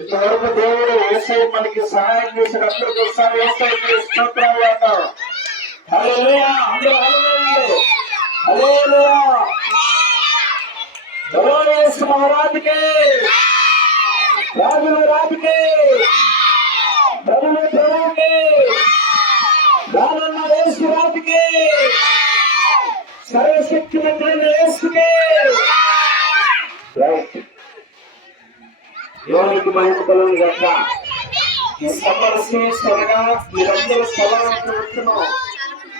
ఇంతవరకు దేవుడు ఏసై మనకి సహాయం చేసిన అందరికీ ఒకసారి ఏసైకి స్తోత్రాలు అంటాం. హల్లెలూయా, అందరూ హల్లెలూయా, హల్లెలూయా. యేసు మహారాజుకే, రాజుల రాజుకే, ప్రభుల ప్రభువుకే, రానున్న యేసు రాజుకే, సర్వశక్తిమంతుడైన యేసుకే. దేవునికి మహిమ కలుగును గాక. ఈ సమ్మర్ సీజన్ త్వరగా మీరందరూ స్థలానికి వస్తున్నాం.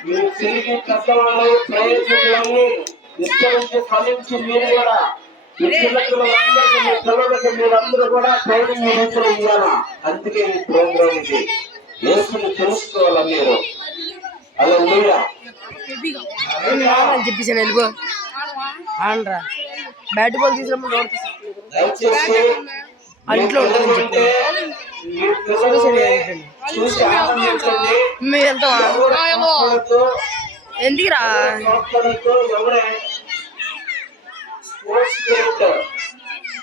మీరు తిరిగి పెద్దవాళ్ళు ప్రయోజనాలు విస్తరించి ఫలించి మీరు కూడా మీ పిల్లలకి మీరందరూ కూడా ట్రైనింగ్ ఇవ్వాలా. అందుకే ఈ ప్రోగ్రామ్ ఇది. యేసుని తెలుసుకోవాలా మీరు. హల్లెలూయా చెప్పేసాను వెళ్ళిపో బ్యాట్ బాల్ తీసినప్పుడు దయచేసి ఇంట్లో ఉంటుంది చూసి ఆనందించండి. మేము వెళ్తామా ఎందుకురా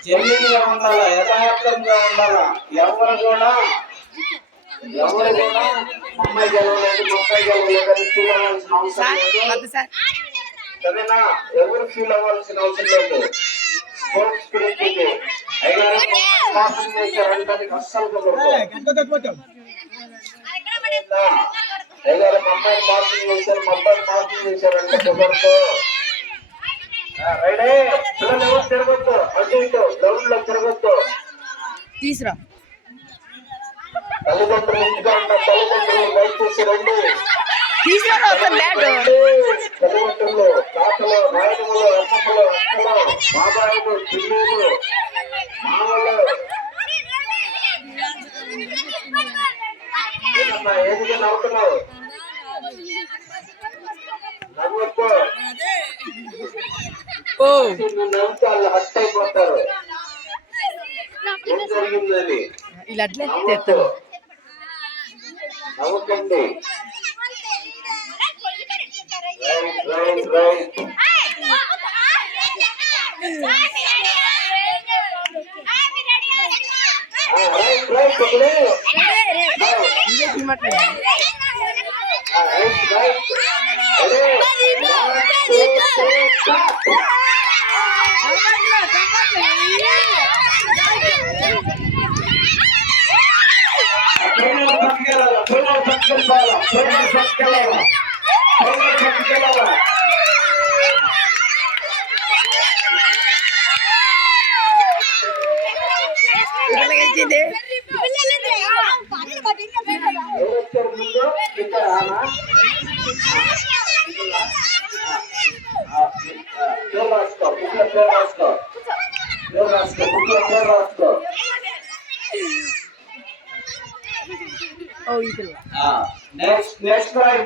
జమీన్గా ఉండాలా, యథార్థంగా ఉండాలా. ఎవరు కూడా అమ్మాయి గెలవలేదు, ముప్పై గెలవలేదని ఫీల్ అవ్వాల్సిన అవసరం లేదు. సరేనా? ఎవరు ఫీల్ అవ్వాల్సిన అవసరం లేదు. స్పోర్ట్స్ స్పిరిట్ ఇది. మోసం చేశారంటే అస్సలు కుదరదు. అయ్యారు మా అమ్మాయిని మార్కింగ్ చేశారు, మా అబ్బాయిని మార్కింగ్ చేశారంటే కుదరదు. రైడే పిల్లలు ఎవరు తిరగొద్దు, అటు ఇటు గ్రౌండ్ లో తిరగొద్దు. తీసురా తల్లిదండ్రులు ఇంటిగా ఉన్న తల్లిదండ్రులు దయచేసి రండి. తల్లిదండ్రులు, తాతలు, నాయనములు, అమ్మమ్మలు, అక్కలు, బాబాయిలు, పిల్లలు, మామలు ఏదిగా నవ్వుతున్నావు? నవ్వొద్దు. నవ్వుతూ వాళ్ళు హట్ అయిపోతారు. ఏం జరిగిందని నవ్వకండి. Right right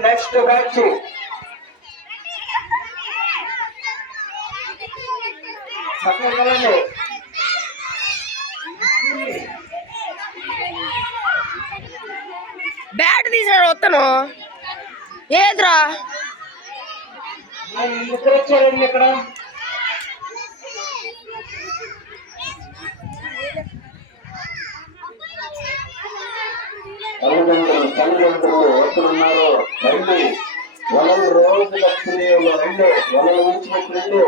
next batch bat తీసాడు వస్తాను ఏద్రా వచ్చారండి ఇక్కడ. తల్లిదండ్రులు ఎక్కడున్నారు రండి. వలలు రోజు లక్ష్మీ రండి, వలలు ఊడ్చినట్టు రండి.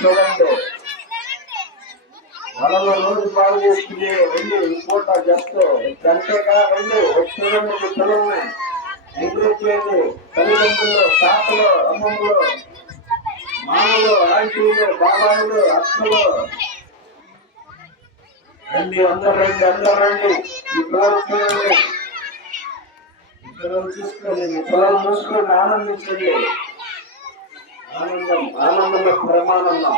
చూడండి, వలలో రోజు బాగు చేసుకుని రండి. పూట జస్ట్ గంటగా రండి. చూడండి, పిల్లల్ని ఎంకరేజ్ చేయండి. తల్లిదండ్రులు, తాతలు, అమ్మమ్మలు, మామలు, ఆంటీలు, బాబాయిలు, అక్కలు రండి. అందరూ రండి, అందరూ రండి. ఈ పిల్లలు చూడండి, పిల్లలు చూసుకోండి, మీ పిల్లలు చూసుకోండి. ఆనందించండి. ఆనందం ఆనందంలో బ్రహ్మానందం.